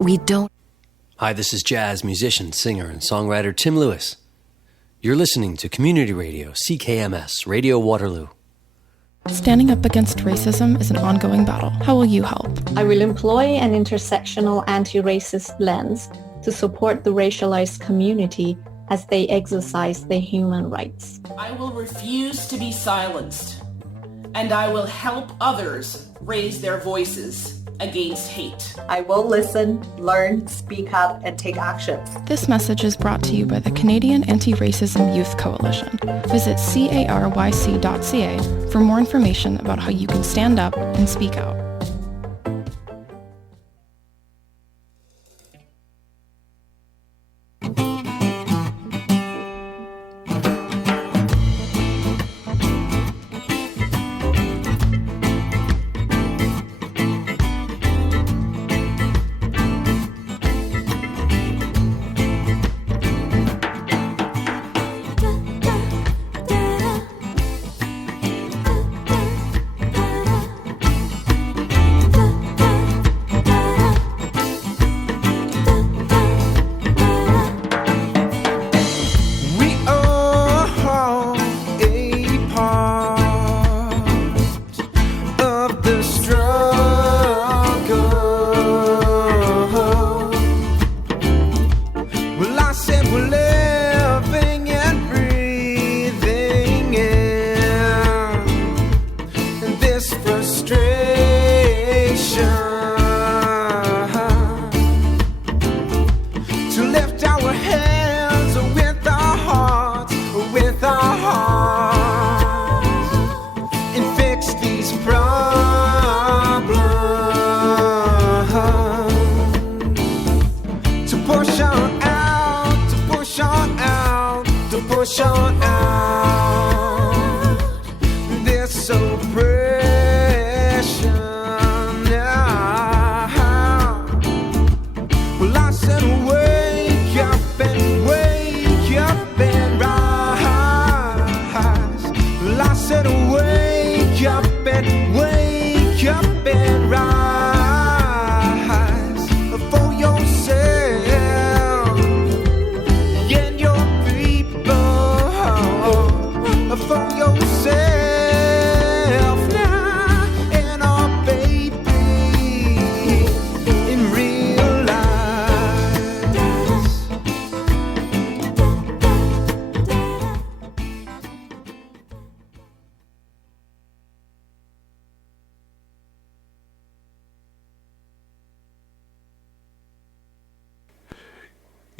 We don't. Hi, this is jazz musician, singer, and songwriter Tim Lewis. You're listening to Community Radio, CKMS, Radio Waterloo. Standing up against racism is an ongoing battle. How will you help? I will employ an intersectional anti-racist lens to support the racialized community as they exercise their human rights. I will refuse to be silenced, and I will help others raise their voices against hate. I will listen, learn, speak up, and take action. This message is brought to you by the Canadian Anti-Racism Youth Coalition. Visit caryc.ca for more information about how you can stand up and speak out.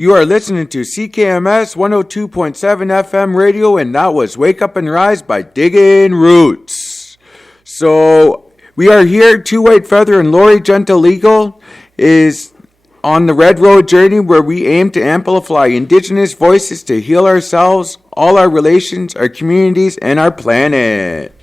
You are listening to CKMS 102.7 FM radio, and that was Wake Up and Rise by Diggin' Roots. So, we are here, Two White Feather and Lori Gentle Legal is on the Red Road journey where we aim to amplify Indigenous voices to heal ourselves, all our relations, our communities, and our planet.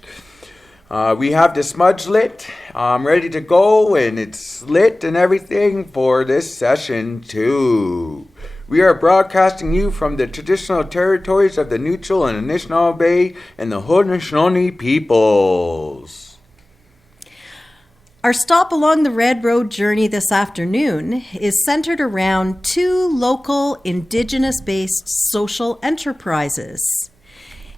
We have the smudge lit, ready to go, and it's lit and everything for this session too. We are broadcasting you from the traditional territories of the Neutral and Anishinaabe and the Haudenosaunee peoples. Our stop along the Red Road journey this afternoon is centered around two local Indigenous-based social enterprises.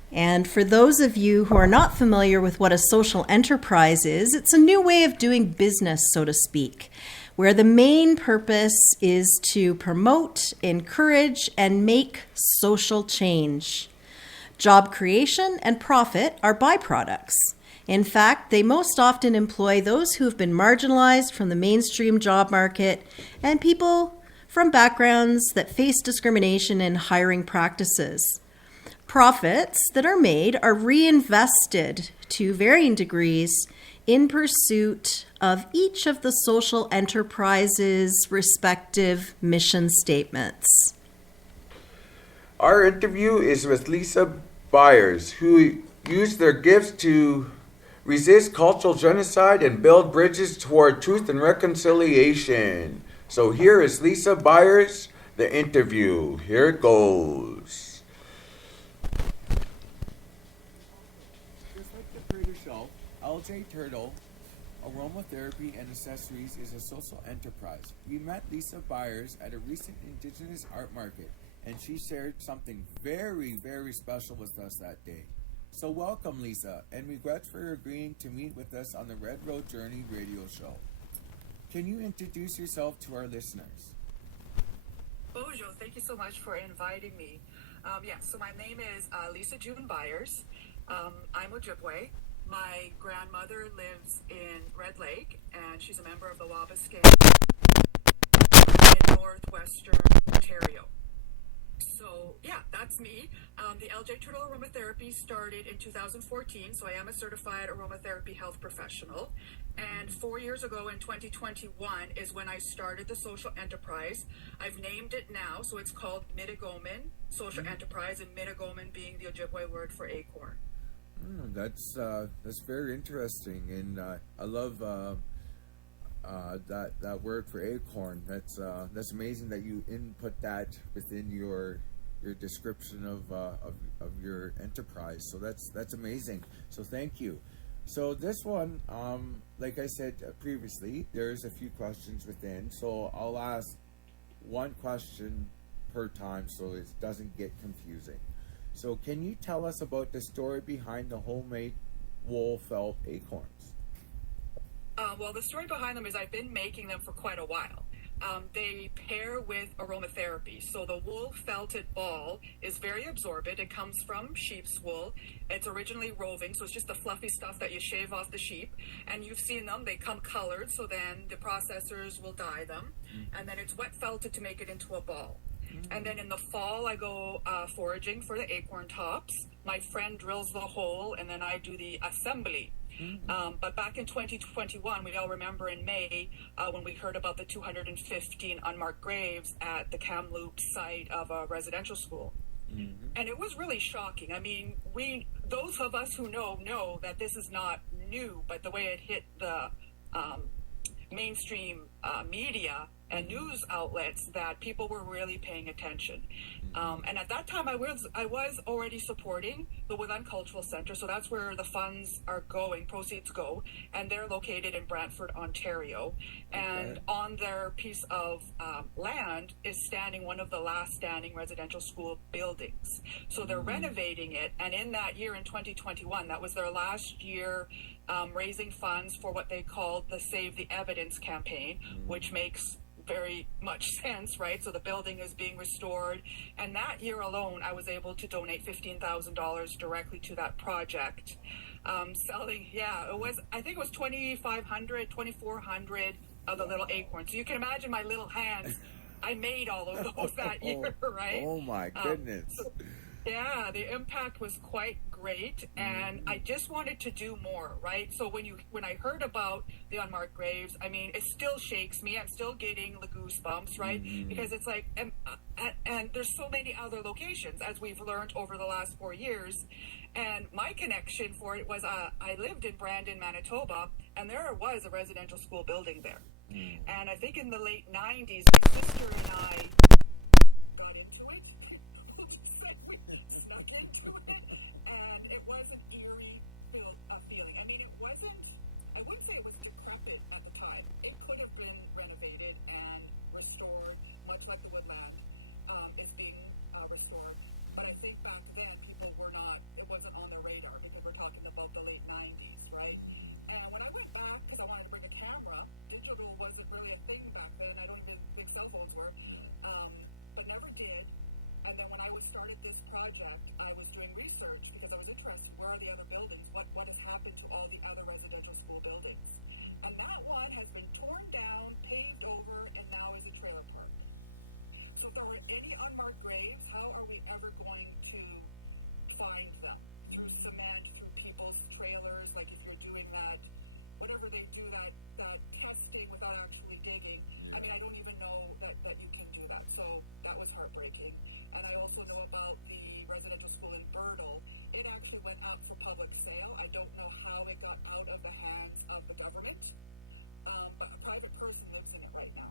And for those of you who are not familiar with what a social enterprise is, it's a new way of doing business, so to speak, where the main purpose is to promote, encourage, and make social change. Job creation and profit are byproducts. In fact, they most often employ those who have been marginalized from the mainstream job market and people from backgrounds that face discrimination in hiring practices. Profits that are made are reinvested to varying degrees in pursuit of each of the social enterprises' respective mission statements. Our interview is with Lisa Byers, who used their gifts to resist cultural genocide and build bridges toward truth and reconciliation. So here is Lisa Byers, the interview. Here it goes. Turtle, a Aromatherapy and Accessories is a social enterprise. We met Lisa Byers at a recent Indigenous art market, and she shared something very, very special with us that day. So welcome, Lisa, and regrets for agreeing to meet with us on the Red Road Journey radio show. Can you introduce yourself to our listeners? Bonjour, thank you so much for inviting me. So my name is Lisa June Byers. I'm Ojibwe. My grandmother lives in Red Lake, and she's a member of the Wabascan in northwestern Ontario. So, that's me. The LJ Turtle Aromatherapy started in 2014, so I am a certified aromatherapy health professional. And 4 years ago in 2021 is when I started the social enterprise. I've named it now, so it's called Mitigomin Social Enterprise, and Mitigomin being the Ojibwe word for acorn. That's very interesting, and I love that word for acorn. That's amazing that you input that within your description of your enterprise. So that's amazing. So thank you. So this one, like I said previously, there's a few questions within. So I'll ask one question per time so it doesn't get confusing. So can you tell us about the story behind the homemade wool felt acorns? Well, the story behind them is I've been making them for quite a while. They pair with aromatherapy. So the wool felted ball is very absorbent. It comes from sheep's wool. It's originally roving, so it's just the fluffy stuff that you shave off the sheep. And you've seen them. They come colored, so then the processors will dye them. And then it's wet felted to make it into a ball. And then in the fall, I go foraging for the acorn tops. My friend drills the hole, and then I do the assembly. But back in 2021, we all remember in May when we heard about the 215 unmarked graves at the Kamloops site of a residential school. And it was really shocking. I mean, those of us who know that this is not new, but the way it hit the mainstream media and news outlets, that people were really paying attention. And at that time, I was already supporting the Woodland Cultural Center, so that's where the funds are going, proceeds go, and they're located in Brantford, Ontario. And on their piece of land is standing one of the last standing residential school buildings. So they're renovating it, and in that year, in 2021, that was their last year raising funds for what they called the Save the Evidence campaign, which makes very much sense, right? So the building is being restored, and that year alone I was able to donate $15,000 directly to that project, selling I think it was 2,400 of the little acorns. So you can imagine my little hands. I made all of those that year, right? Oh my goodness. The impact was quite great, and I just wanted to do more, right? So when I heard about the unmarked graves, I mean, it still shakes me. I'm still getting the goosebumps, right? Because it's like, and there's so many other locations, as we've learned over the last 4 years. And my connection for it was I lived in Brandon, Manitoba, and there was a residential school building there. And I think in the late 90s, my sister and I got into it. We snuck into it, and it was an eerie feeling. I mean, I wouldn't say it was decrepit at the time. It could have been renovated and restored, much like the woodland is being restored. But I think back then, it wasn't on their radar, because we're talking about the late 90s, right? And when I went back, because I wanted to bring a camera, digital wasn't really a thing back then. I don't even think cell phones were, but never did. And then when I started this project, I was doing research because I was interested. Where are the other buildings? What has happened to all the other residential school buildings? And that one has been torn down, paved over, and now is a trailer park. So if there were any unmarked graves, how are we ever going to find them? Through cement, through people's trailers, like if you're doing that, whatever they do, that testing without actually digging. I mean, I don't even know that you can do that. So that was heartbreaking. And I also know about the residential school in Burdle. It actually went up for public sale. I don't know how it got out of the hands of the government, but a private person lives in it right now,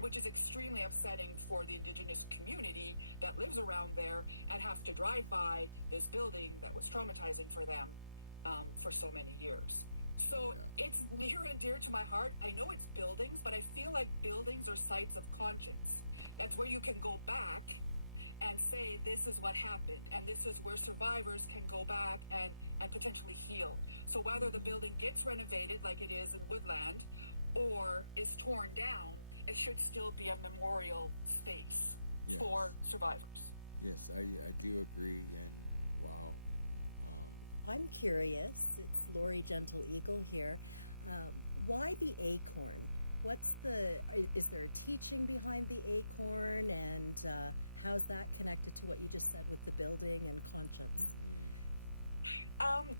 which is extremely upsetting for the Indigenous community that lives around there and have to drive by this building that was traumatizing for them for so many years. So it's near and survivors can go back and potentially heal. So whether the building gets renovated like it is in Woodland or is torn down, it should still be a memorial space for survivors. Yes, I do agree. And wow. I'm curious, it's Lori Gentle-Eagle here. Why the acorn? Is there a teaching behind the acorn, and how's that connected to what you just said with the building and conscience?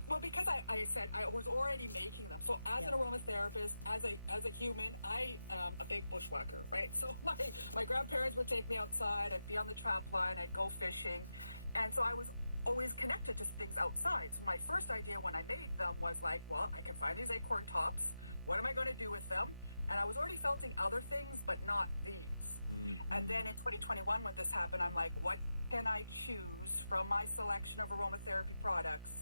Well, because I said I was already making them. So as an aromatherapist, as a human, I am a big bushwhacker, right? So my grandparents would take me outside, I'd be on the trap line, I'd go fishing, and so I was always connected to things outside. So my first idea when I made them was like, well, I can find these acorn tops. What am I going to do with them? And I was already felting other things, but not these. And then in 2021, when this happened, I'm like, what can I choose from my selection of aromatherapy products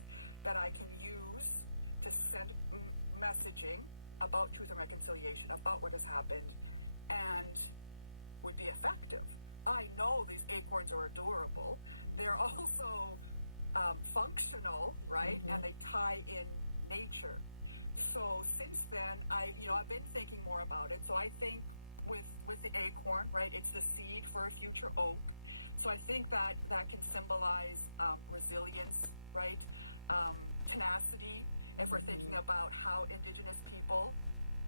that I can use to send messaging about truth and reconciliation, about what has happened, and would be effective? I know these acorns are adorable. They're also functional, right? And they tie in nature. So since then, I've been thinking more about it. So I think with the acorn, right, it's the seed for a future oak. So I think that can symbolize resilience, right? Tenacity, if we're thinking about how Indigenous people,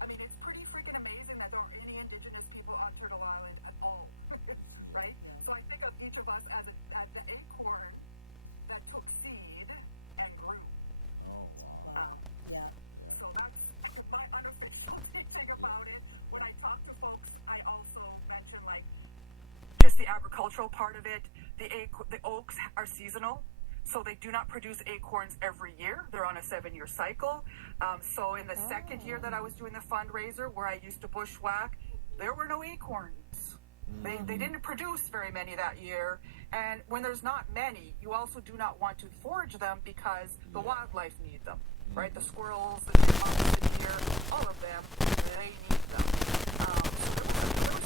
I mean, it's pretty freaking amazing that there aren't any Indigenous people on Turtle Island at all, right? So I think of each of us as the acorn that took seed and grew. So that's my unofficial teaching about it. When I talk to folks, I also mention like just the agricultural part of it. The oaks are seasonal, so they do not produce acorns every year. They're on a 7-year cycle. So in the second year that I was doing the fundraiser, where I used to bushwhack, there were no acorns. They didn't produce very many that year. And when there's not many, you also do not want to forage them because the wildlife need them, right? The squirrels, the chipmunks, the deer, all of them, they need them. So those 2 years,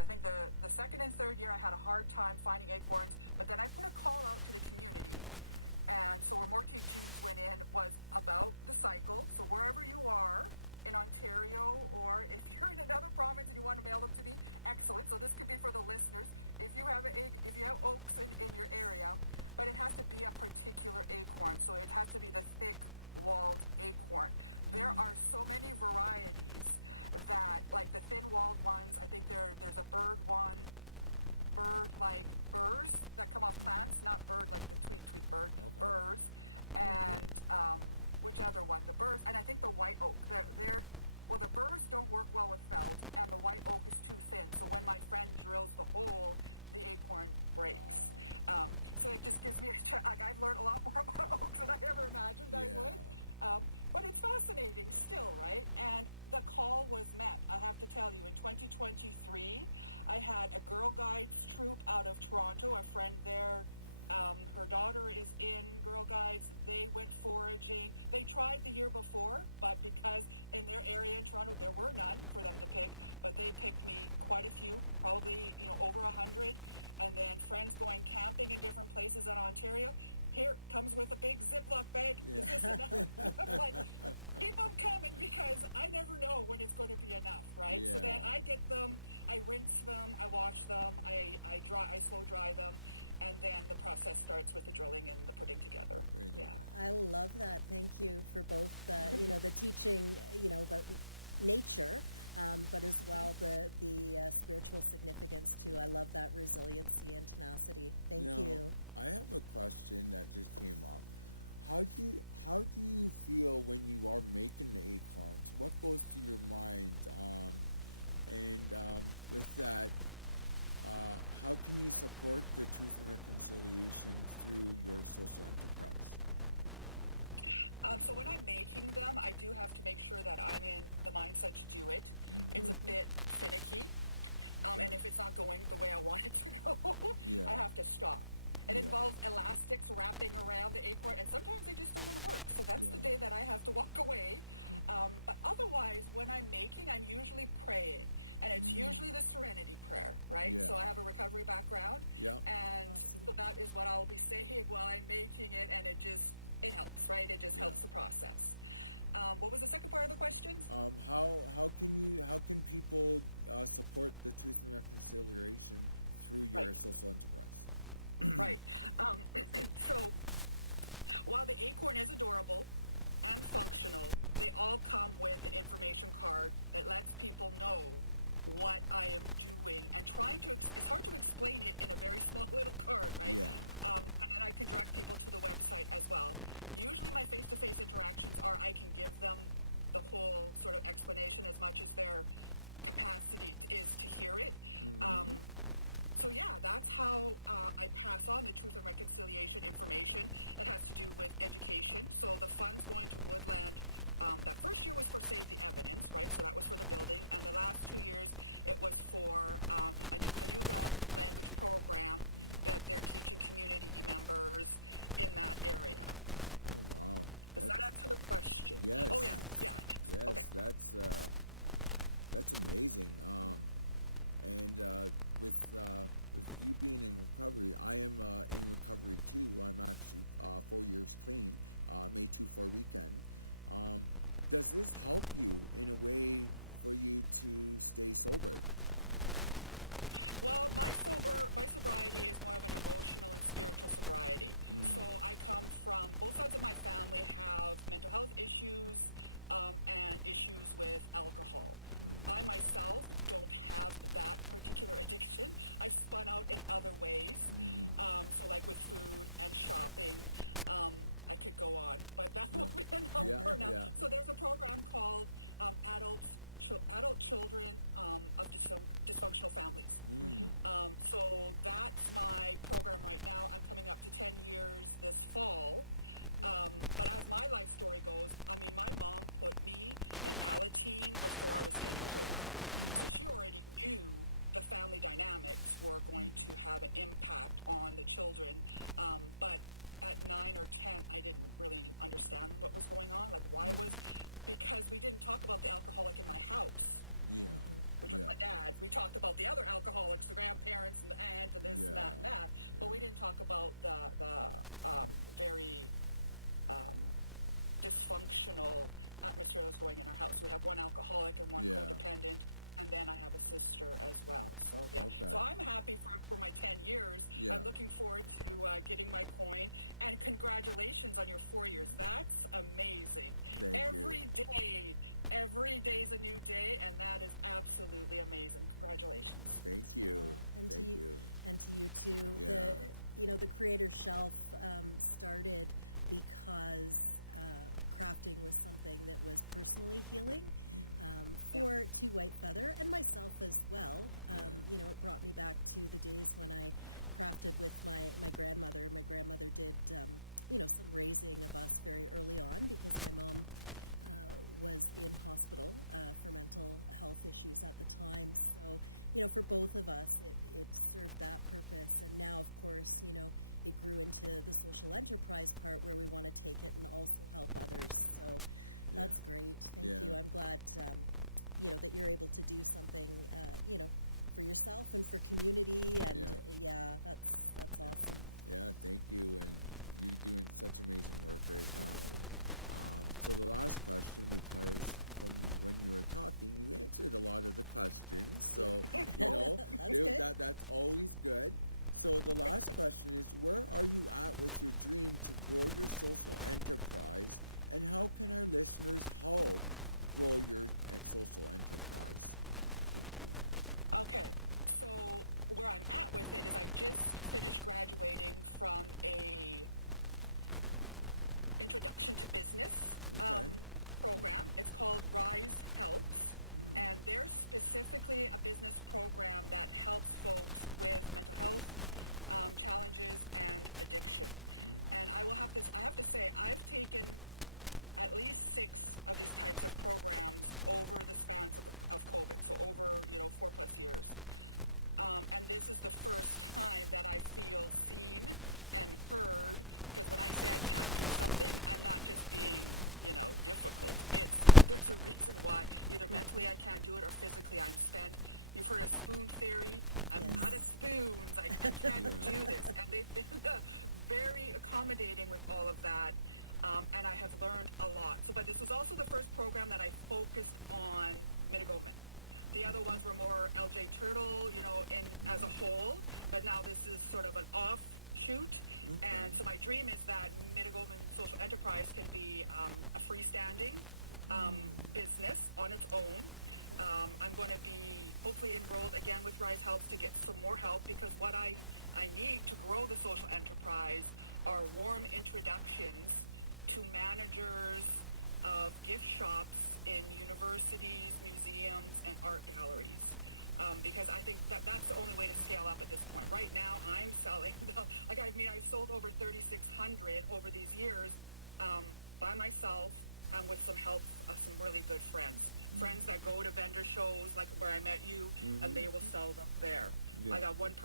I think the second and third year I had a hard time finding acorns, but then I put a call out to the community. And so a working went in was about the cycle. So wherever you are in Ontario, or if you're in another province and you want to mail them to me, excellent. So this could be for the listeners. If you have oaks in your area, then it has to be a particular acorn. So it has to be the thick walled acorn. There are so many varieties.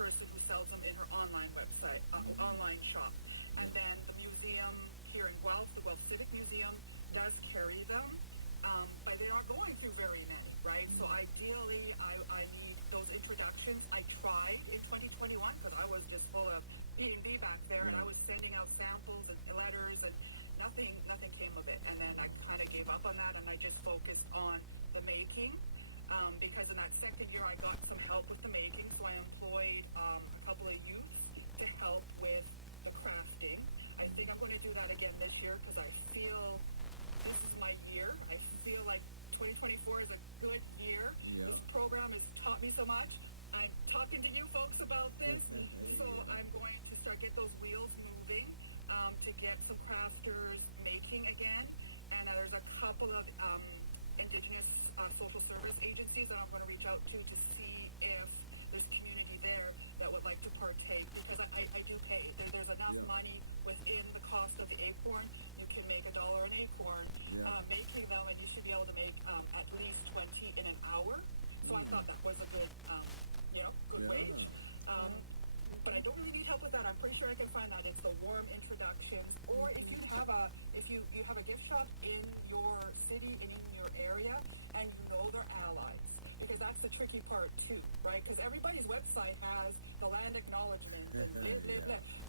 person who sells them in her online website, online shop. And then the museum here in Guelph, the Guelph Civic Museum, does carry them, but they aren't going through very many, right? So ideally, I need those introductions. I tried in 2021 because I was just full of B&B back there, and I was sending out samples and letters, and nothing came of it. And then I kind of gave up on that, and I just focused on the making, because in that second year I got some help with the making, so I employed a couple of youths to help with the crafting. I think I'm going to do that again this year because I feel this is my year. I feel like 2024 is a good year. Yeah. This program has taught me so much. I'm talking to you folks about this, so I'm going to start get those wheels moving, to get some crafters making again. And there's a couple of Indigenous social service agencies that I'm going to reach out to see if there's community there that would like to partake, because I do pay. There's enough money within the cost of the acorn. You can make $1 an acorn making them, and you should be able to make at least 20 in an hour. So I thought that was a good, good wage. But I don't really need help with that. I'm pretty sure I can find that. It's the warm introductions, or if you have a gift shop in your city and in your area, and you know they're allies, because that's the tricky part too, right? Because everybody's website has the land acknowledgement,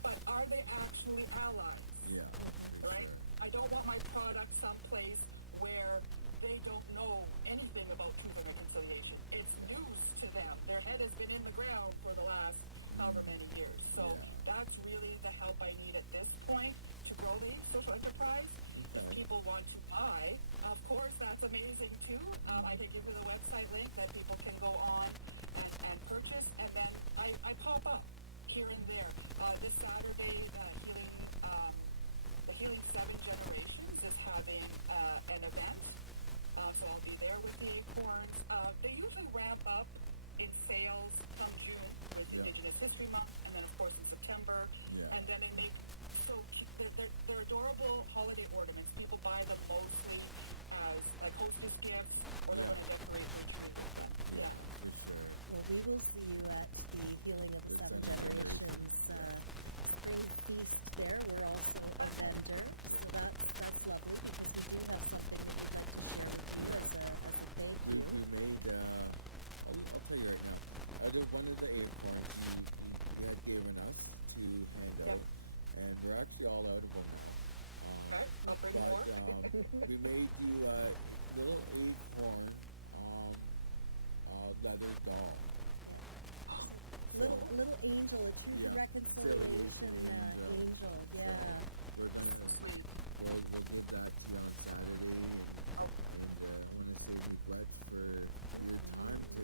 but are they actually allies? Yeah. Right. I don't want my product someplace where they don't know anything about truth and reconciliation. It's news to them. Their head has been in the ground for the last however many years. So that's really the help I need at this point to grow the social enterprise. If people want to buy, of course, that's amazing too. I can give you the website link that people can go on and purchase, and then I pop up here and there. This Saturday, the Healing 7 Generations is having an event, so I'll be there with the acorns. They usually ramp up in sales from June with Indigenous History Month, and then of course in September, and then they make they're adorable holiday ornaments. People buy them mostly as like hostess gifts, or they're going to decorate their children. Yeah. Well, we will see you at the Healing of the 7 Generations feast there. We're also a vendor, so that's lovely, because we do have something we would like to share with you as a thank you. We made, I'll tell you right now, one of the acorns you had given us to hand out, and we're actually all out of them. I'll bring more. We made you little acorn leather ball. Little angel, a true reconciliation angel. Yeah. We're going to visit that on Saturday. And I want to say regrets for your time to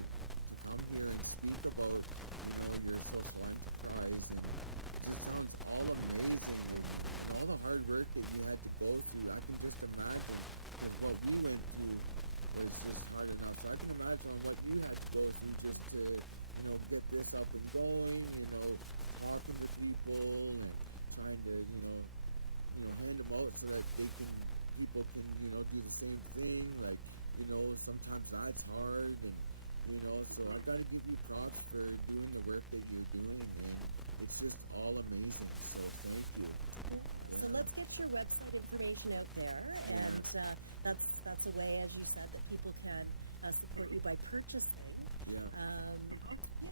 come here and speak about your social enterprise. And it sounds all amazing. And all the hard work that you had to go through. I can just imagine what you went through was just hard enough. So I can imagine what you had to go through just to get this up and going, talking to people and trying to, hand them out so that people can, do the same thing. Like, sometimes that's hard, and, so I've got to give you props for doing the work that you're doing, and it's just all amazing. So thank you. So let's get your website information out there, and that's a way, as you said, that people can support you by purchasing.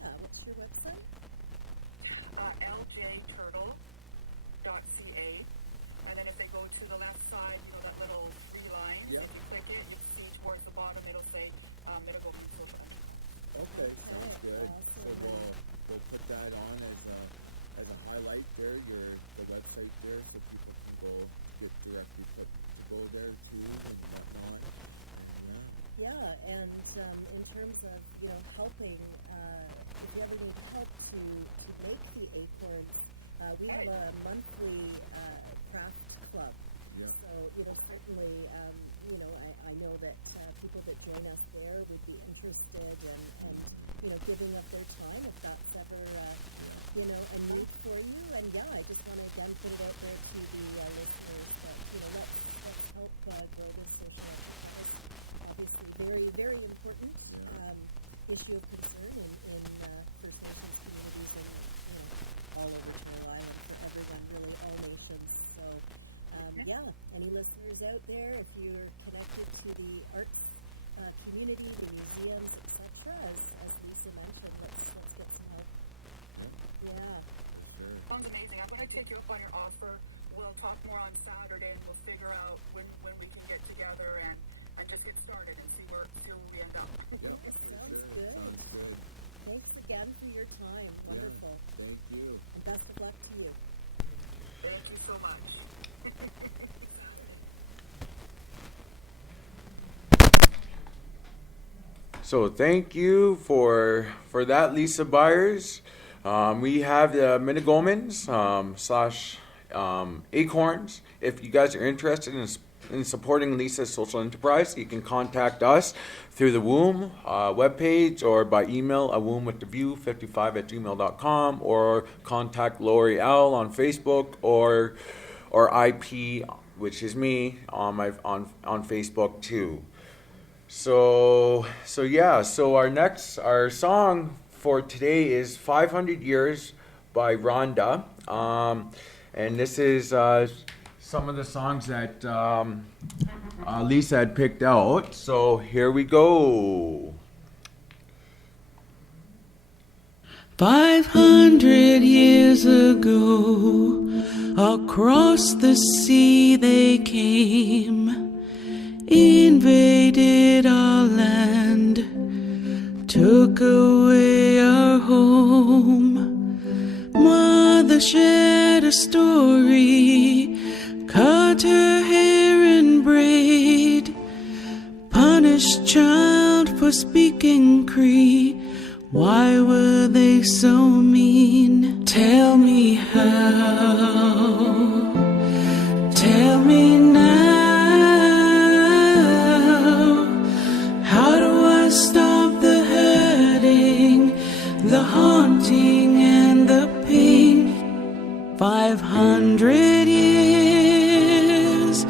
What's your website? ljturtle.ca, and then if they go to the left side, that little three lines, and you click it, you see towards the bottom, it'll say Mitigomin Silver. Okay, sounds good. So we'll put that on as a highlight there, the website there, so people can go get directly to go there too and whatnot. And in terms of helping, if you ever need help to make the acorns, we have a monthly craft club. So certainly I know that people that join us there would be interested in giving up their time if that's ever a need for you. And I just want to again put it out there to the listeners that let's help grow this social enterprise. Obviously, very, very important issue of concern in First Nations communities listeners out there, if you're connected to the arts community, the museums, etc., as Lisa mentioned, let's get some help. Yeah. Sounds amazing. I'm going to take you up on your offer. We'll talk more on Saturday, and we'll figure out when we can get together and just get started and see where we end up. Yep. Sounds good. Thanks again for your time. Wonderful. Yeah, thank you. And best of luck to you. Thank you so much. So thank you for that, Lisa Byers. We have the Mitigomins / Acorns. If you guys are interested in supporting Lisa's social enterprise, you can contact us through the WOMB webpage or by email at wombwiththeview55@gmail.com, or contact Lori L on Facebook or IP, which is me, on Facebook too. So our song for today is 500 Years by Rhonda. And this is some of the songs that Lisa had picked out. So here we go. 500 years ago, across the sea they came, invaded our land, took away our home. Mother shared a story, cut her hair and braid, punished child for speaking Cree. Why were they so mean? Tell me how. Tell me now. How do I stop the hurting, the haunting, and the pain? 500 years,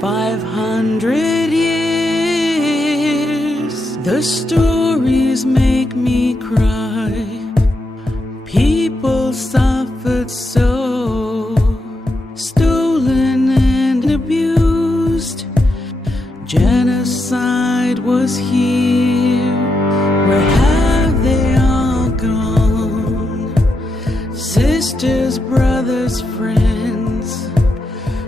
500 years. The stories make me cry. People suffered so, stolen and abused. Genocide was here. Where have they all gone? Sisters, brothers, friends,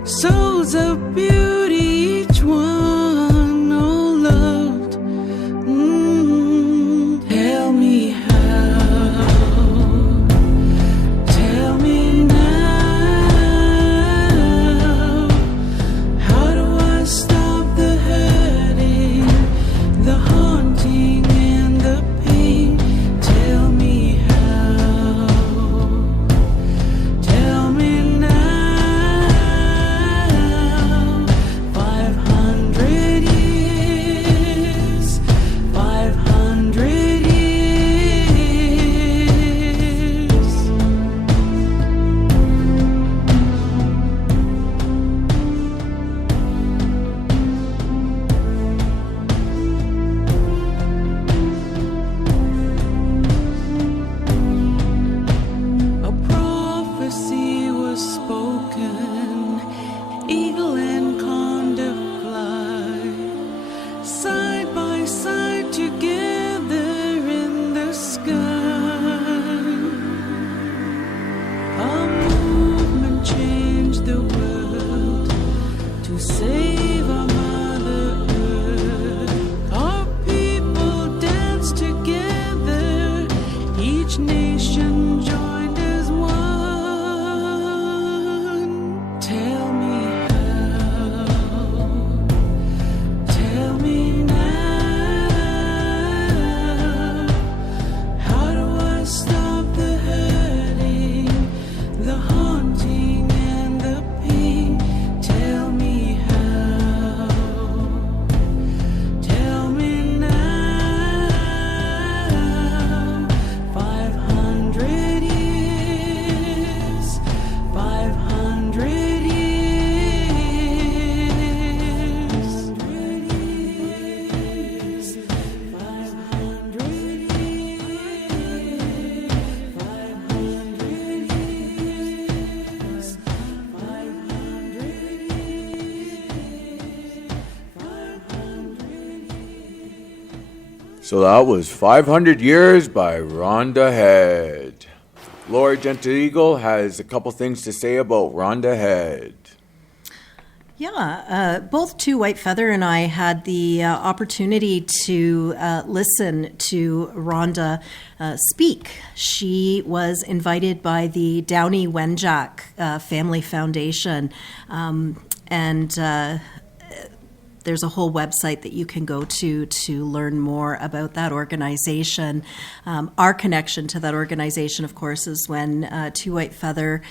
souls of beauty, each one, all loved. Tell me how. Tell me now. How do I stop the hurting, the haunting, and the pain? Tell me how. Tell me now. 500 years, 500 years. A prophecy was spoken, eagle and condor fly, side by side together in the sky. A movement changed the world to save our Mother Earth. Our people danced together, each nation joined as one. Tell me how. Tell me now. How do I stop the hurting, the haunting, and the pain? Tell me how. Tell me now. 500 years. So that was 500 Years by Rhonda Head. Lori Gentle Eagle has a couple things to say about Rhonda Head. Yeah, both Two White Feather and I had the opportunity to listen to Rhonda speak. She was invited by the Downey Wenjack Family Foundation, and there's a whole website that you can go to learn more about that organization. Our connection to that organization, of course, is when Two White Feather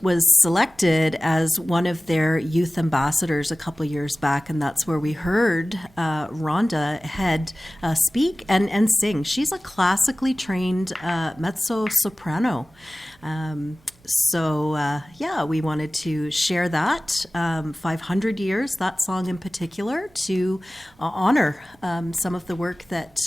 was selected as one of their youth ambassadors a couple years back, and that's where we heard Rhonda Head speak and sing. She's a classically trained mezzo-soprano. So we wanted to share that 500 Years, that song in particular, to honor some of the work that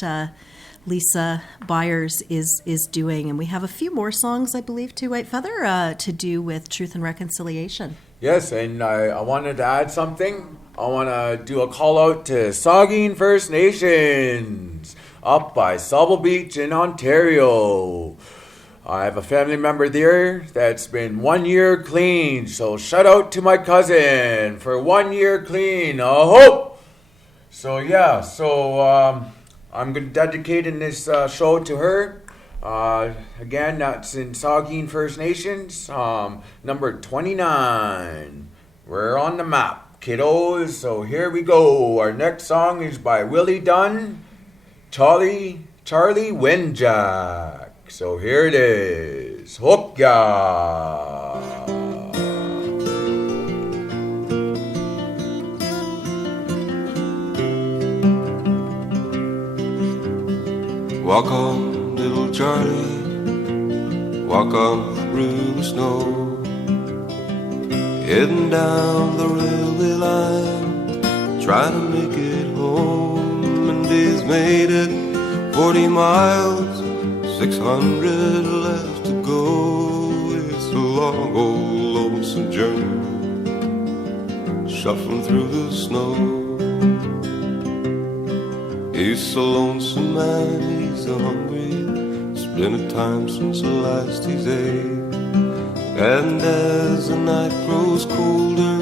Lisa Byers is doing. And we have a few more songs, I believe, to White Feather to do with Truth and Reconciliation. Yes, and I wanted to add something. I want to do a call out to Saugeen First Nations up by Sauble Beach in Ontario. I have a family member there that's been 1 year clean, so shout out to my cousin for 1 year clean. Hope. So I'm dedicating this show to her. Again, that's in Saugeen First Nations, number 29. We're on the map, kiddos. So here we go. Our next song is by Willie Dunn, Charlie Wenjack. So here it is. Hook ya! Walk on, little Charlie, walk on through the snow, heading down the railway line, trying to make it home. And he's made it 40 miles, 600 left to go. It's a long, old, lonesome journey, shuffling through the snow. He's so lonesome and he's so hungry. It's been a time since the last he's ate. And as the night grows colder,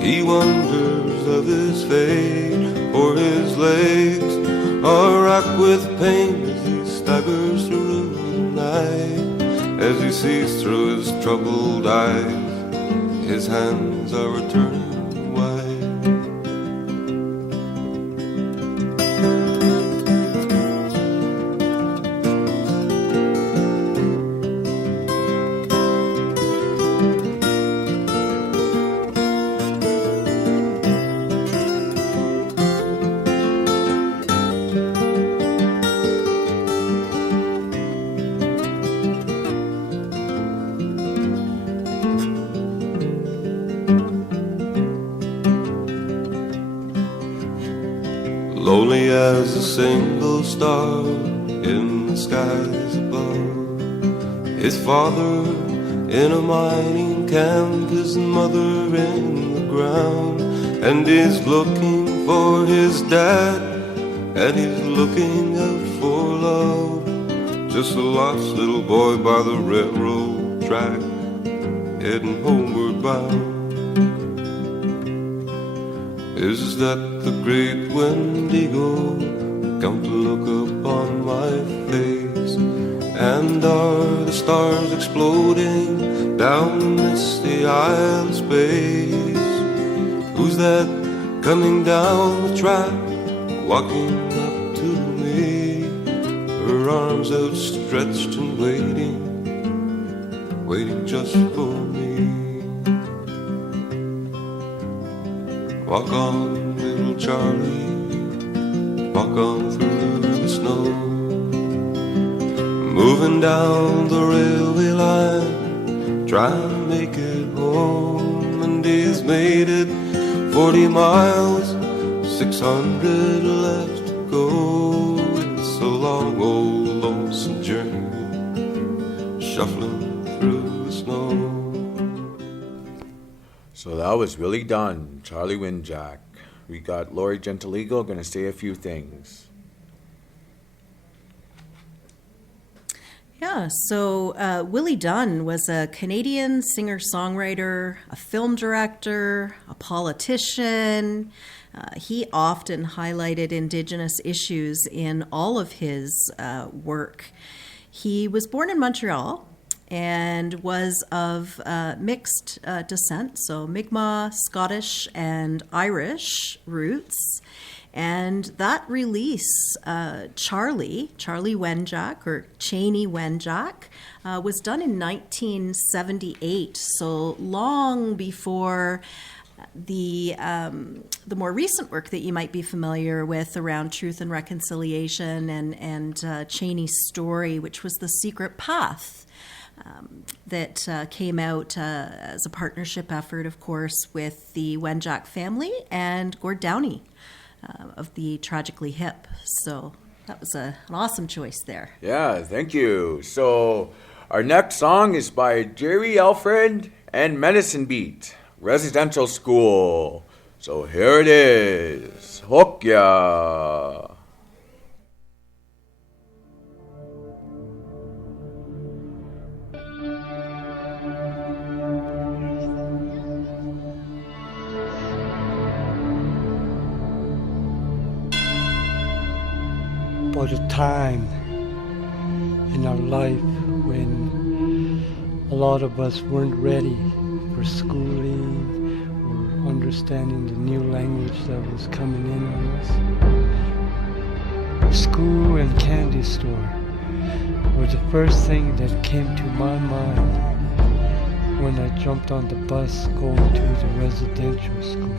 he wonders of his fate. For his legs are racked with pain as he staggers through the night. As he sees through his troubled eyes, his hands are returning. Lonely as a single star in the skies above. His father in a mining camp, his mother in the ground. And he's looking for his dad, and he's looking out for love. Just a lost little boy by the railroad track, heading homeward bound. Is that the great Wendigo come to look upon my face? And are the stars exploding down the misty aisle of space? Who's that coming down the track, walking up to me? Her arms outstretched and waiting just for me. Walk on, little Charlie, walk on through the snow, moving down the railway line, trying to make it home. And he's made it 40 miles, 600 left to go. It's a long, old, lonesome journey, shuffling through the snow. So that was Willie Dunn, Charlie Wenjack. We got Lori Gentle Eagle going to say a few things. Yeah, so Willie Dunn was a Canadian singer-songwriter, a film director, a politician. He often highlighted Indigenous issues in all of his work. He was born in Montreal and was of mixed descent, so Mi'kmaq, Scottish, and Irish roots. And that release, Charlie Wenjack, or Cheney Wenjack, was done in 1978, so long before the more recent work that you might be familiar with around Truth and Reconciliation and Cheney's story, which was The Secret Path. That came out as a partnership effort, of course, with the Wenjack family and Gord Downey of the Tragically Hip. So that was an awesome choice there. Yeah, thank you. So our next song is by Jerry Alfred and Medicine Beat, Residential School. So here it is. Hook ya. About a time in our life when a lot of us weren't ready for schooling or understanding the new language that was coming in on us. School and candy store were the first thing that came to my mind when I jumped on the bus going to the residential school.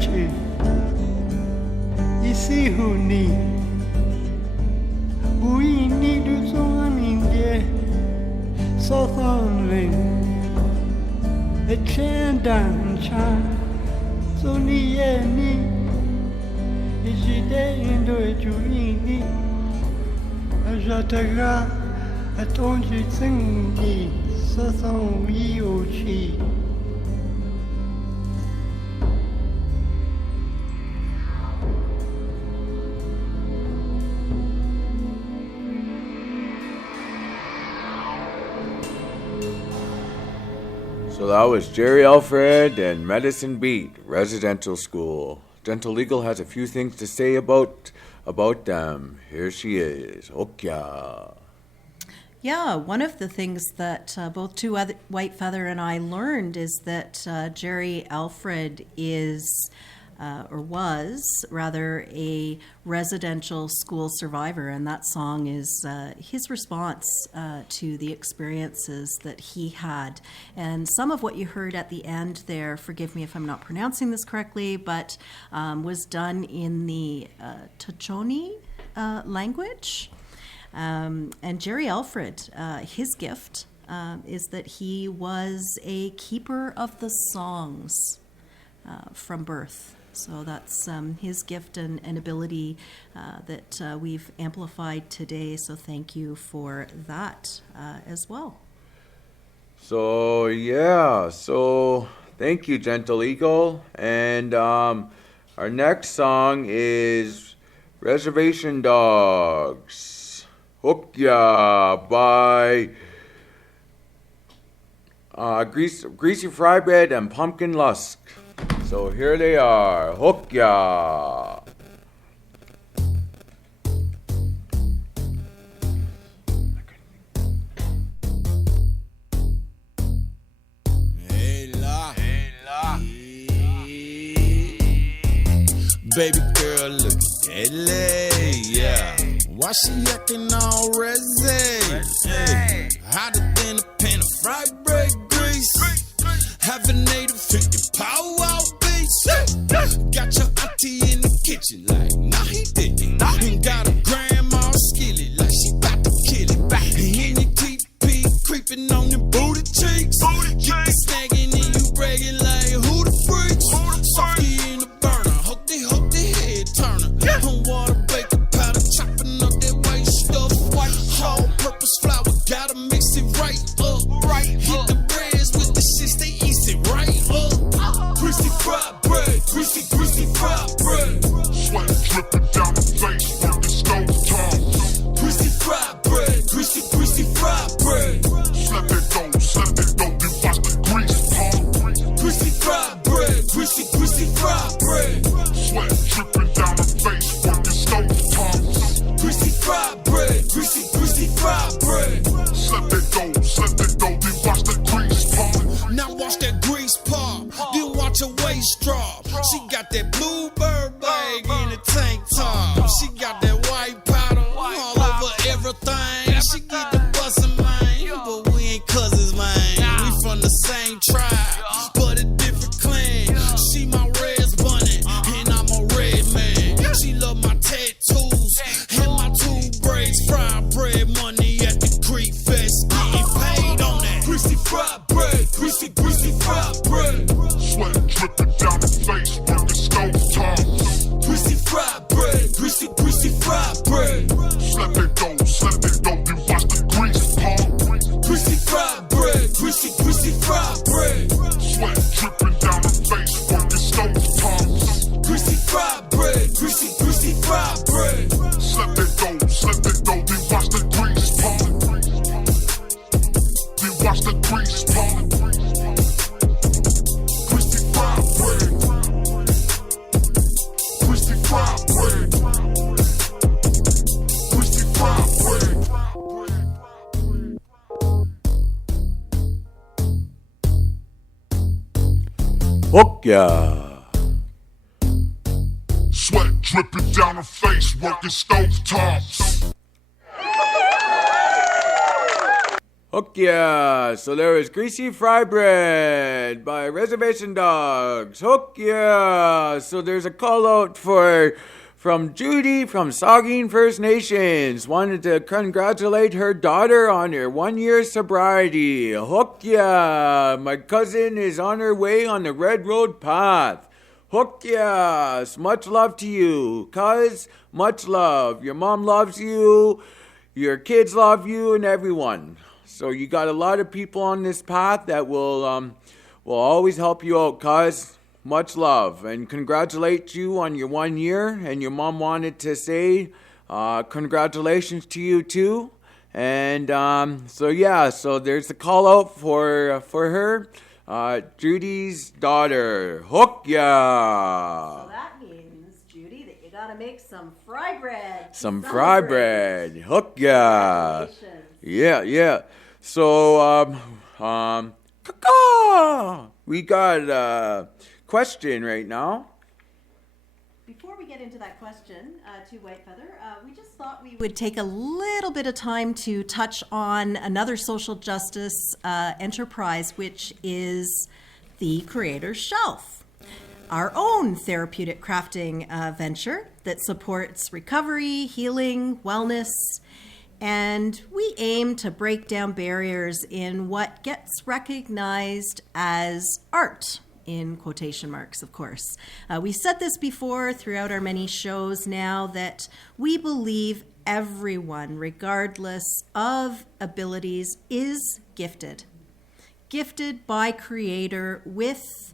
chi Isi huni Ui ni du song inge So thong ling A chan dan chan So ni ye ni Ishi de indo e ju ni A jataga A tonji tsing ni So thong yi o chi So that was Jerry Alfred and Medicine Beat Residential School. Dental Legal has a few things to say about them. Here she is. Okya. Yeah, one of the things that both Two White Feather and I learned is that Jerry Alfred is, or was, rather, a residential school survivor, and that song is his response to the experiences that he had. And some of what you heard at the end there, forgive me if I'm not pronouncing this correctly, but was done in the Tachoni language. And Jerry Alfred, his gift is that he was a keeper of the songs from birth. So that's his gift and ability that we've amplified today. So thank you for that as well. So, yeah. So, thank you, Gentle Eagle. And our next song is Reservation Dogs. Hook Ya by Greasy Fry Bread and Pumpkin Lusk. So here they are. Hook Ya. Hey, la. Baby girl, look at yeah. Why she acting all rosé? Hey, hotter than a pan of fried bread grease. Have a native drinking power beats. Got your auntie in the kitchen like, nah he didn't. And got a grandma skillet like she bout to kill it. And your TP creeping on them booty cheeks. Get the snagging and you bragging like who the freaks? Softy in the burner, hope they head turner. Water baker powder chopping up that white stuff. All purpose flour, gotta mix it right up. Hit the breads with the shits, they ease it right up. Greasy fried bread, greasy fried bread. Sweat dripping down the face from the stove top. Greasy fried bread, greasy fried bread. Slap it go, then watch the grease pump. Greasy fried bread, greasy fried bread. Sweat dripping down the face from the stove top. Greasy fried bread, greasy fried bread. Slap it go, then watch the grease pump. Now watch that grease pump, then watch her waist drop. She got that bluebird bag in the tank top. She got that white powder all over everything. She get the bustin', man, but we ain't cousins, man. We from the same tribe, but a different clan. She my red bunny, and I'm a red man. She love my tattoos and my two braids. Fried bread money at the Creek Fest, getting paid on that. Greasy fried bread, greasy fried bread. Sweat dripping down the face from the stove top. Greasy fried bread, greasy fried bread. Slap it go, then watch the grease pump. Greasy fried bread, greasy fried bread. Sweat dripping down the face from the stove top. Greasy fried bread, greasy fried bread. Slap it go, then watch the grease pump. Then watch the grease pump. Greasy fried bread. Greasy fried bread. Greasy fried bread. Hook Ya. Sweat dripping down her face, working stove tops. Hook yeah. So there was Greasy Fry Bread by Reservation Dogs. Hook yeah. So there's a call out from Judy from Saugeen First Nations. Wanted to congratulate her daughter on her 1 year sobriety. Hook yeah. My cousin is on her way on the Red Road path. Hook yes. Much love to you, cuz. Much love. Your mom loves you. Your kids love you, and everyone. So you got a lot of people on this path that will always help you out, cuz. Much love. And congratulate you on your 1 year. And your mom wanted to say congratulations to you too. And so there's the call out for her. Judy's daughter. Hook ya. So that means, Judy, that you gotta make some fry bread. Some fry bread. Hook ya. Yeah. So, we got a question right now. Before we get into that question, to White Feather, we just thought we would take a little bit of time to touch on another social justice enterprise, which is the Creator's Shelf, our own therapeutic crafting venture that supports recovery, healing, wellness, and we aim to break down barriers in what gets recognized as art. In quotation marks, of course. We said this before throughout our many shows now that we believe everyone, regardless of abilities, is gifted. Gifted by Creator with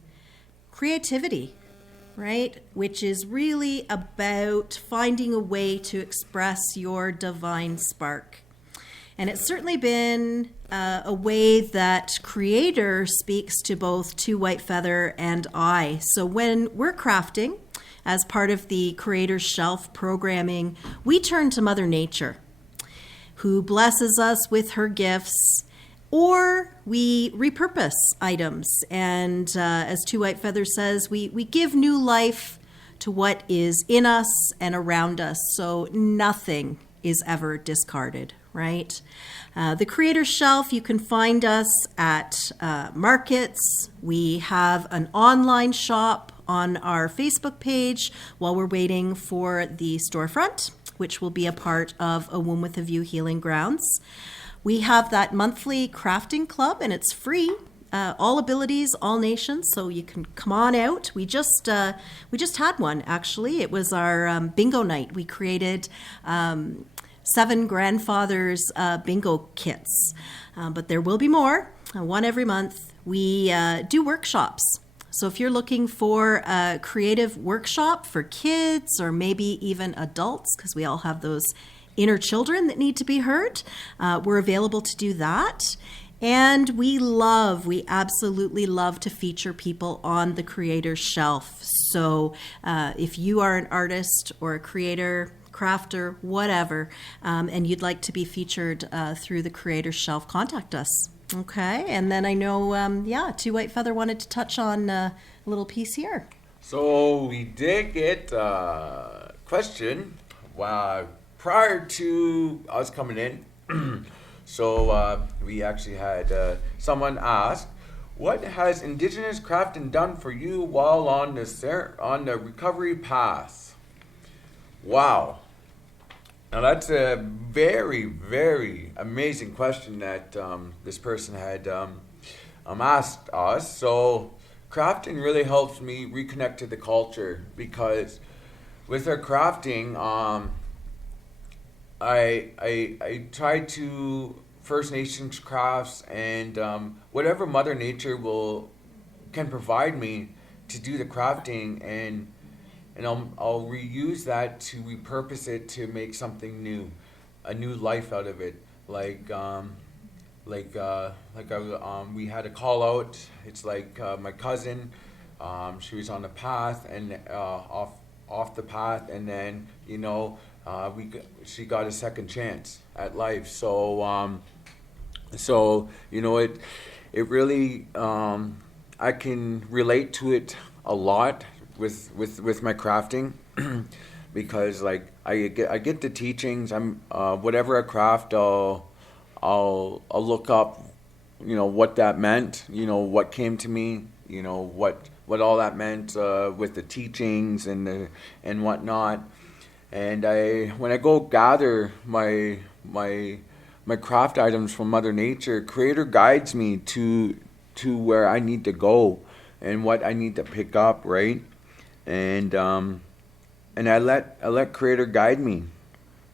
creativity, right? Which is really about finding a way to express your divine spark. And it's certainly been a way that Creator speaks to both To White Feather and I. So when we're crafting, as part of the Creator's Shelf programming, we turn to Mother Nature, who blesses us with her gifts, or we repurpose items. And as To White Feather says, we give new life to what is in us and around us, so nothing is ever discarded. Right? The Creator's Shelf, you can find us at markets. We have an online shop on our Facebook page while we're waiting for the storefront, which will be a part of A Womb with a View Healing Grounds. We have that monthly crafting club, and it's free. All abilities, all nations, so you can come on out. We just had one, actually. It was our bingo night. We created 7 grandfathers bingo kits, but there will be more, one every month. We do workshops. So if you're looking for a creative workshop for kids or maybe even adults, because we all have those inner children that need to be heard, we're available to do that. And we absolutely love to feature people on the Creator's Shelf. So if you are an artist or a creator, crafter, whatever, and you'd like to be featured through the Creator's Shelf, contact us. Okay, and then I know, To White Feather wanted to touch on a little piece here. So we did get a question prior to us coming in. So we actually had someone ask, what has Indigenous crafting done for you while on the recovery path? Wow. Now that's a very, very amazing question that this person had asked us. So crafting really helps me reconnect to the culture, because with our crafting, I try to First Nations crafts and whatever Mother Nature can provide me to do the crafting, and I'll reuse that to repurpose it to make something new, a new life out of it. We had a call out. It's like my cousin, she was on the path and off the path, and then she got a second chance at life. So it really I can relate to it a lot with my crafting because I get the teachings. I'm whatever I craft, I'll look up, what that meant, what came to me, what all that meant with the teachings and whatnot. And when I go gather my craft items from Mother Nature, Creator guides me to where I need to go and what I need to pick up, right? And I let Creator guide me,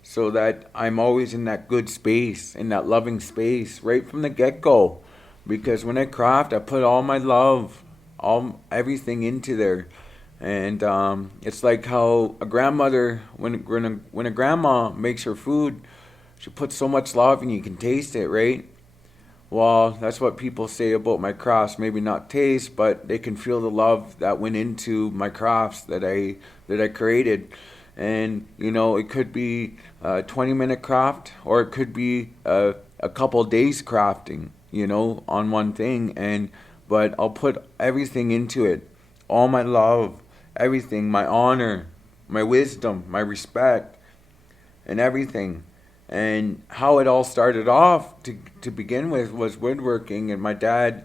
so that I'm always in that good space, in that loving space, right from the get-go. Because when I craft, I put all my love, everything into there. And it's like how a grandmother, when a grandma makes her food, she puts so much love and you can taste it, right? Well, that's what people say about my crafts. Maybe not taste, but they can feel the love that went into my crafts that I created. And, it could be a 20-minute craft, or it could be a couple days crafting, on one thing. But I'll put everything into it. All my love, everything, my honor, my wisdom, my respect, and everything. And how it all started off to begin with was woodworking. And my dad,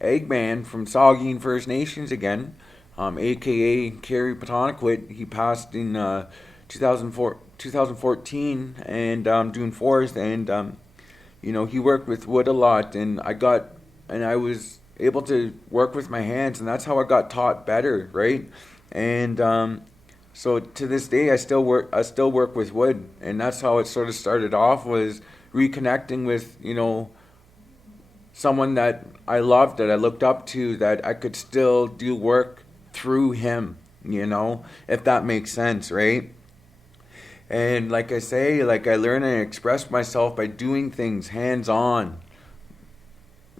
Eggman from Saugeen First Nations again, a.k.a. Kerry Petonaquit. He passed in 2014 and June 4th. And, he worked with wood a lot. And I was able to work with my hands. And that's how I got taught better, right? And so to this day, I still work with wood. And that's how it sort of started off, was reconnecting with, someone that I loved, that I looked up to, that I could still do work through him, if that makes sense, right? And like I say, I learn and express myself by doing things hands-on,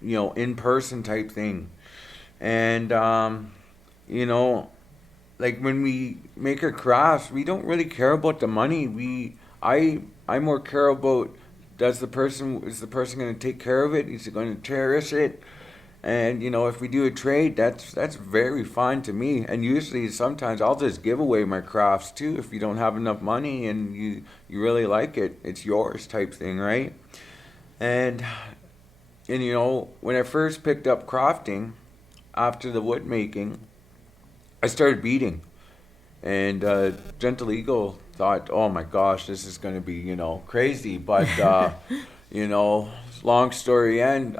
in person type thing. And, when we make our crafts, we don't really care about the money. I more care about, is the person going to take care of it? Is he going to cherish it? And, if we do a trade, that's very fine to me. And usually, sometimes I'll just give away my crafts too. If you don't have enough money and you really like it, it's yours type thing, right? And when I first picked up crafting after the wood making, I started beading. And Gentle Eagle thought, oh my gosh, this is going to be, crazy. But, long story end,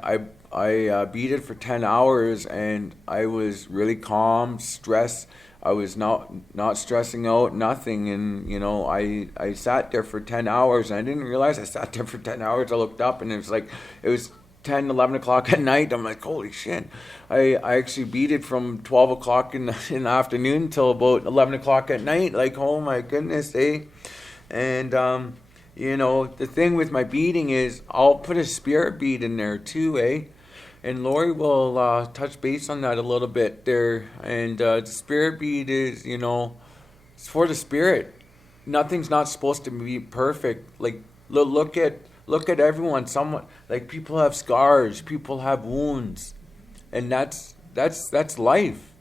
I beaded for 10 hours and I was really calm, stressed. I was not stressing out, nothing. And, I sat there for 10 hours and I didn't realize I sat there for 10 hours. I looked up and it was 10, 11 o'clock at night. I'm like, holy shit. I actually beaded from 12 o'clock in the afternoon until about 11 o'clock at night. Like, oh my goodness, eh? And, the thing with my beading is I'll put a spirit bead in there too, eh? And Lori will touch base on that a little bit there. And the spirit bead is, it's for the spirit. Nothing's not supposed to be perfect. Like, look at everyone. Someone, like, people have scars, people have wounds, and that's life.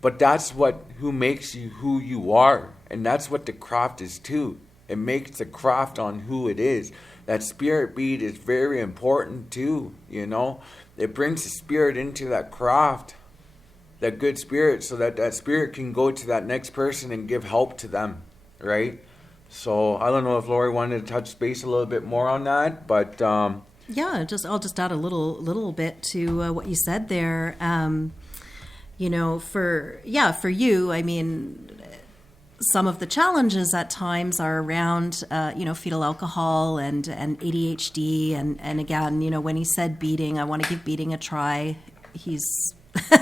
But that's who makes you who you are, and that's what the craft is too. It makes the craft on who it is. That spirit bead is very important too. It brings the spirit into that craft, that good spirit, so that spirit can go to that next person and give help to them, right? So I don't know if Lori wanted to touch base a little bit more on that, but yeah, I'll just add a little bit to what you said there. For you, I mean, some of the challenges at times are around fetal alcohol and ADHD, and again, when he said beading, I want to give beading a try. He's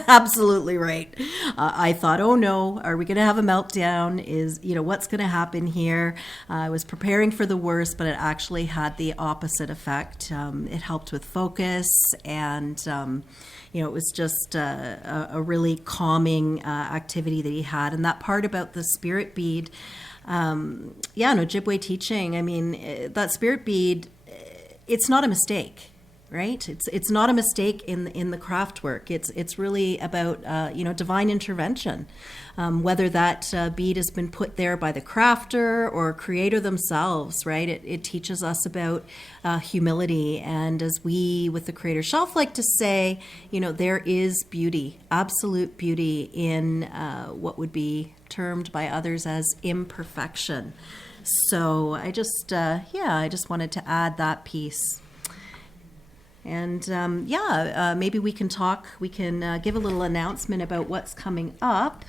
absolutely right. I thought, oh no, are we going to have a meltdown? What's going to happen here? I was preparing for the worst, but it actually had the opposite effect. It helped with focus, and it was just a really calming activity that he had. And that part about the spirit bead, Ojibwe teaching, I mean, that spirit bead, it's not a mistake. right? It's not a mistake in the craft work. It's really about divine intervention, whether that bead has been put there by the crafter or creator themselves, right? It teaches us about humility, and as we with the Creator Shelf like to say, there is beauty, absolute beauty in what would be termed by others as imperfection. So I just wanted to add that piece. And maybe we can give a little announcement about what's coming up.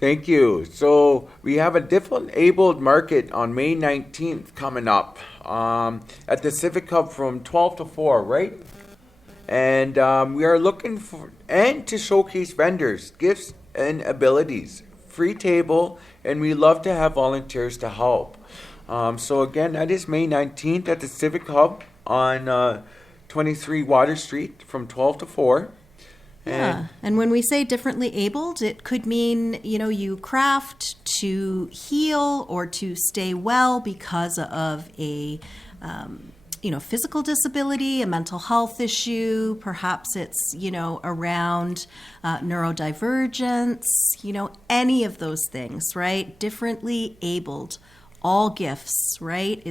Thank you. So we have a Different Abled Market on May 19th coming up at the Civic Hub from 12 to 4, right? And we are looking for and to showcase vendors, gifts, and abilities. Free table, and we love to have volunteers to help. So again, that is May 19th at the Civic Hub on 23 Water Street from 12 to 4. And when we say differently abled, it could mean, you craft to heal or to stay well because of a, physical disability, a mental health issue. Perhaps it's, around neurodivergence, any of those things, right? Differently abled. All gifts, right?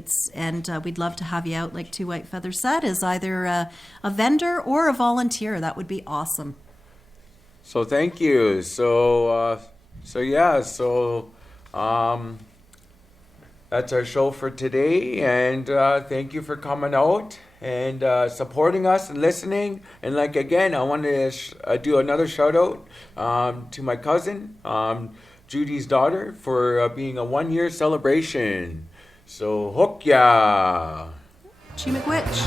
We'd love to have you out, like Two White Feathers said, as either a vendor or a volunteer. That would be awesome. So thank you. That's our show for today, and thank you for coming out and supporting us and listening. And again, I want to do another shout out to my cousin, Judy's daughter, for being a 1-year celebration. So, hook ya! Chi McWitch.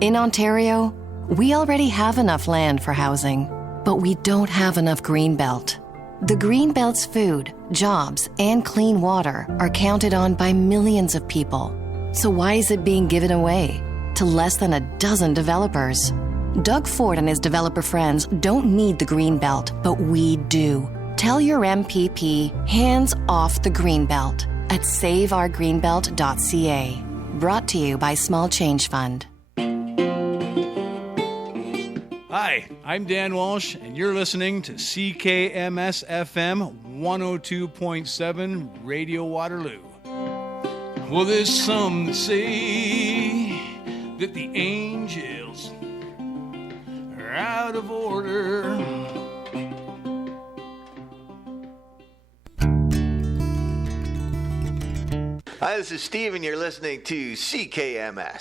In Ontario, we already have enough land for housing, but we don't have enough greenbelt. The Greenbelt's food, jobs, and clean water are counted on by millions of people. So why is it being given away to less than a dozen developers? Doug Ford and his developer friends don't need the Greenbelt, but we do. Tell your MPP, hands off the Greenbelt at saveourgreenbelt.ca. Brought to you by Small Change Fund. Hi, I'm Dan Walsh, and you're listening to CKMS FM 102.7 Radio Waterloo. Well, there's some that say that the angels are out of order. Hi, this is Steve, and you're listening to CKMS.